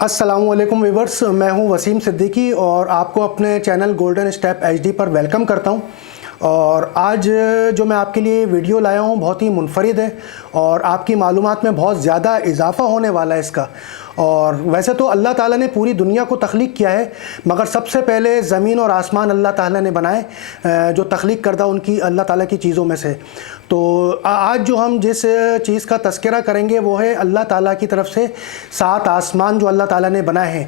السلام علیکم ویورز، میں ہوں وسیم صدیقی اور آپ کو اپنے channel golden step H D پر ویلکم کرتا ہوں۔ اور آج جو میں آپ کے لیے ویڈیو لایا ہوں بہت ہی منفرد ہے اور آپ کی معلومات میں بہت زیادہ اضافہ ہونے والا ہے اس کا۔ اور ویسے تو اللہ تعالیٰ نے پوری دنیا کو تخلیق کیا ہے، مگر سب سے پہلے زمین اور آسمان اللہ تعالیٰ نے بنائے، جو تخلیق کردہ ان کی اللہ تعالیٰ کی چیزوں میں سے۔ تو آج جو ہم جس چیز کا تذکرہ کریں گے وہ ہے اللہ تعالیٰ کی طرف سے 7 آسمان جو اللہ تعالیٰ نے بنائے ہیں۔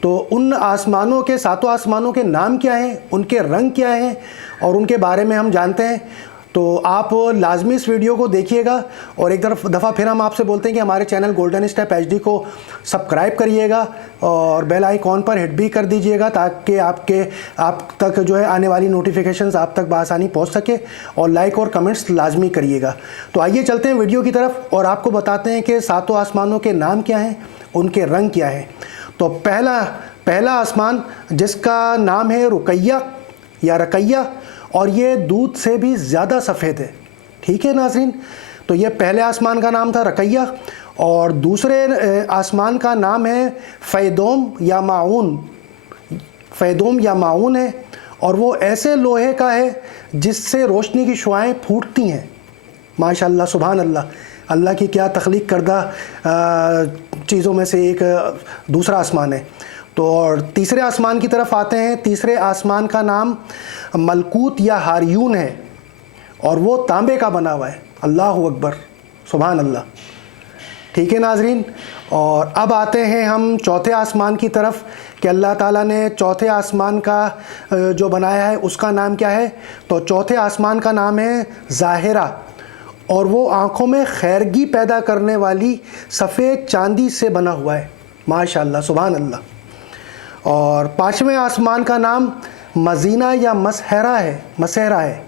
تو ان آسمانوں کے 7 آسمانوں کے نام کیا ہیں، ان کے رنگ کیا ہیں اور ان کے بارے میں ہم جانتے ہیں۔ تو آپ لازمی اس ویڈیو کو دیکھیے گا اور ایک دفعہ پھر ہم آپ سے بولتے ہیں کہ ہمارے channel golden step H D کو سبسکرائب کریے گا اور بیل آئیکن پر ہٹ بھی کر دیجئے گا تاکہ آپ تک جو ہے آنے والی نوٹیفیکیشنز آپ تک بآسانی پہنچ سکے، اور لائک اور کمنٹس لازمی کریے گا۔ تو آئیے چلتے ہیں ویڈیو کی طرف اور آپ کو بتاتے ہیں کہ 7 آسمانوں کے نام کیا ہیں، ان کے رنگ کیا ہیں۔ تو پہلا آسمان جس کا نام ہے رقیہ یا رقیہ، اور یہ دودھ سے بھی زیادہ سفید ہے۔ ٹھیک ہے ناظرین، تو یہ پہلے آسمان کا نام تھا رقیہ، اور دوسرے آسمان کا نام ہے فیدوم یا معون۔ فیدوم یا معون ہے، اور وہ ایسے لوہے کا ہے جس سے روشنی کی شعاعیں پھوٹتی ہیں۔ ماشاءاللہ، سبحان اللہ، اللہ کی کیا تخلیق کردہ چیزوں میں سے ایک دوسرا آسمان ہے۔ تو اور تیسرے آسمان کی طرف آتے ہیں۔ تیسرے آسمان کا نام ملکوت یا ہاریون ہے، اور وہ تانبے کا بنا ہوا ہے۔ اللہ اکبر، سبحان اللہ۔ ٹھیک ہے ناظرین، اور اب آتے ہیں ہم چوتھے آسمان کی طرف کہ اللہ تعالیٰ نے چوتھے آسمان کا جو بنایا ہے اس کا نام کیا ہے۔ تو چوتھے آسمان کا نام ہے ظاہرہ، اور وہ آنکھوں میں خیرگی پیدا کرنے والی سفید چاندی سے بنا ہوا ہے۔ ماشاءاللہ، سبحان اللہ۔ اور پانچویں آسمان کا نام مزینہ یا مسحرہ ہے۔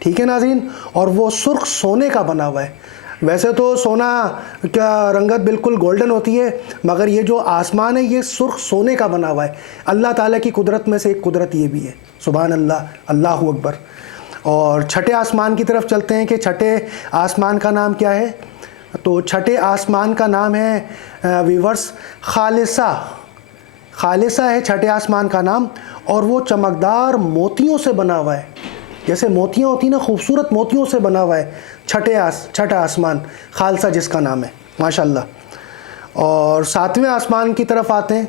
ٹھیک ہے ناظرین، اور وہ سرخ سونے کا بنا ہوا ہے۔ ویسے تو سونا کا رنگت بالکل گولڈن ہوتی ہے، مگر یہ جو آسمان ہے یہ سرخ سونے کا بنا ہوا ہے۔ اللہ تعالیٰ کی قدرت میں سے ایک قدرت یہ بھی ہے، سبحان اللہ، اللہ اکبر۔ اور چھٹے آسمان کی طرف چلتے ہیں کہ چھٹے آسمان کا نام کیا ہے۔ تو چھٹے آسمان کا نام ہے ویورس خالصہ ہے چھٹے آسمان کا نام، اور وہ چمکدار موتیوں سے بنا ہوا ہے۔ جیسے موتیاں ہوتی ہیں نا، خوبصورت موتیوں سے بنا ہوا ہے چھٹا آسمان، خالصہ جس کا نام ہے، ماشاءاللہ۔ اور 7ویں آسمان کی طرف آتے ہیں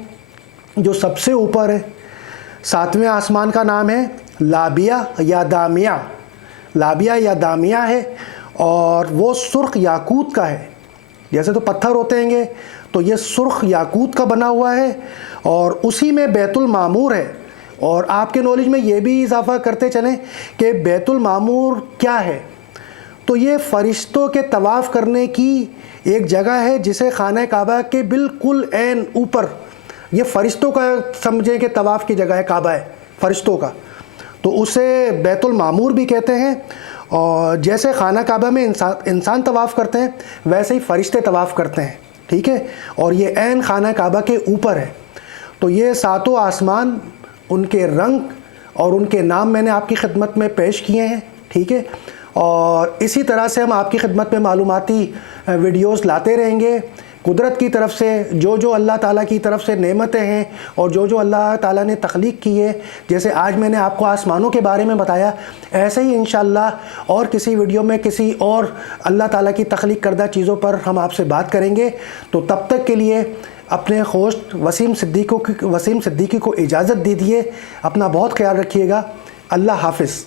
جو سب سے اوپر ہے۔ 7ویں آسمان کا نام ہے لابیہ یا دامیہ۔ لابیہ یا دامیہ ہے، اور وہ سرخ یاقوت کا ہے۔ جیسے تو پتھر ہوتے ہیں گے، تو یہ سرخ یاقوت کا بنا ہوا ہے، اور اسی میں بیت المعمور ہے۔ اور آپ کے نالج میں یہ بھی اضافہ کرتے چلیں کہ بیت المعمور کیا ہے۔ تو یہ فرشتوں کے طواف کرنے کی ایک جگہ ہے جسے خانہ کعبہ کے بالکل عین اوپر، یہ فرشتوں کا سمجھیں کہ طواف کی جگہ ہے، کعبہ ہے فرشتوں کا، تو اسے بیت المعمور بھی کہتے ہیں۔ اور جیسے خانہ کعبہ میں انسان طواف کرتے ہیں ویسے ہی فرشتے طواف کرتے ہیں، ٹھیک ہے، اور یہ عین خانہ کعبہ کے اوپر ہے۔ تو یہ 7 آسمان، ان کے رنگ اور ان کے نام میں نے آپ کی خدمت میں پیش کیے ہیں، ٹھیک ہے۔ اور اسی طرح سے ہم آپ کی خدمت میں معلوماتی ویڈیوز لاتے رہیں گے۔ قدرت کی طرف سے جو اللہ تعالیٰ کی طرف سے نعمتیں ہیں اور جو اللہ تعالیٰ نے تخلیق کی ہے، جیسے آج میں نے آپ کو آسمانوں کے بارے میں بتایا، ایسے ہی انشاءاللہ اور کسی ویڈیو میں کسی اور اللہ تعالیٰ کی تخلیق کردہ چیزوں پر ہم آپ سے بات کریں گے۔ تو تب تک کے لیے اپنے ہوسٹ وسیم صدیقی کو اجازت دیجیے۔ اپنا بہت خیال رکھیے گا۔ اللہ حافظ۔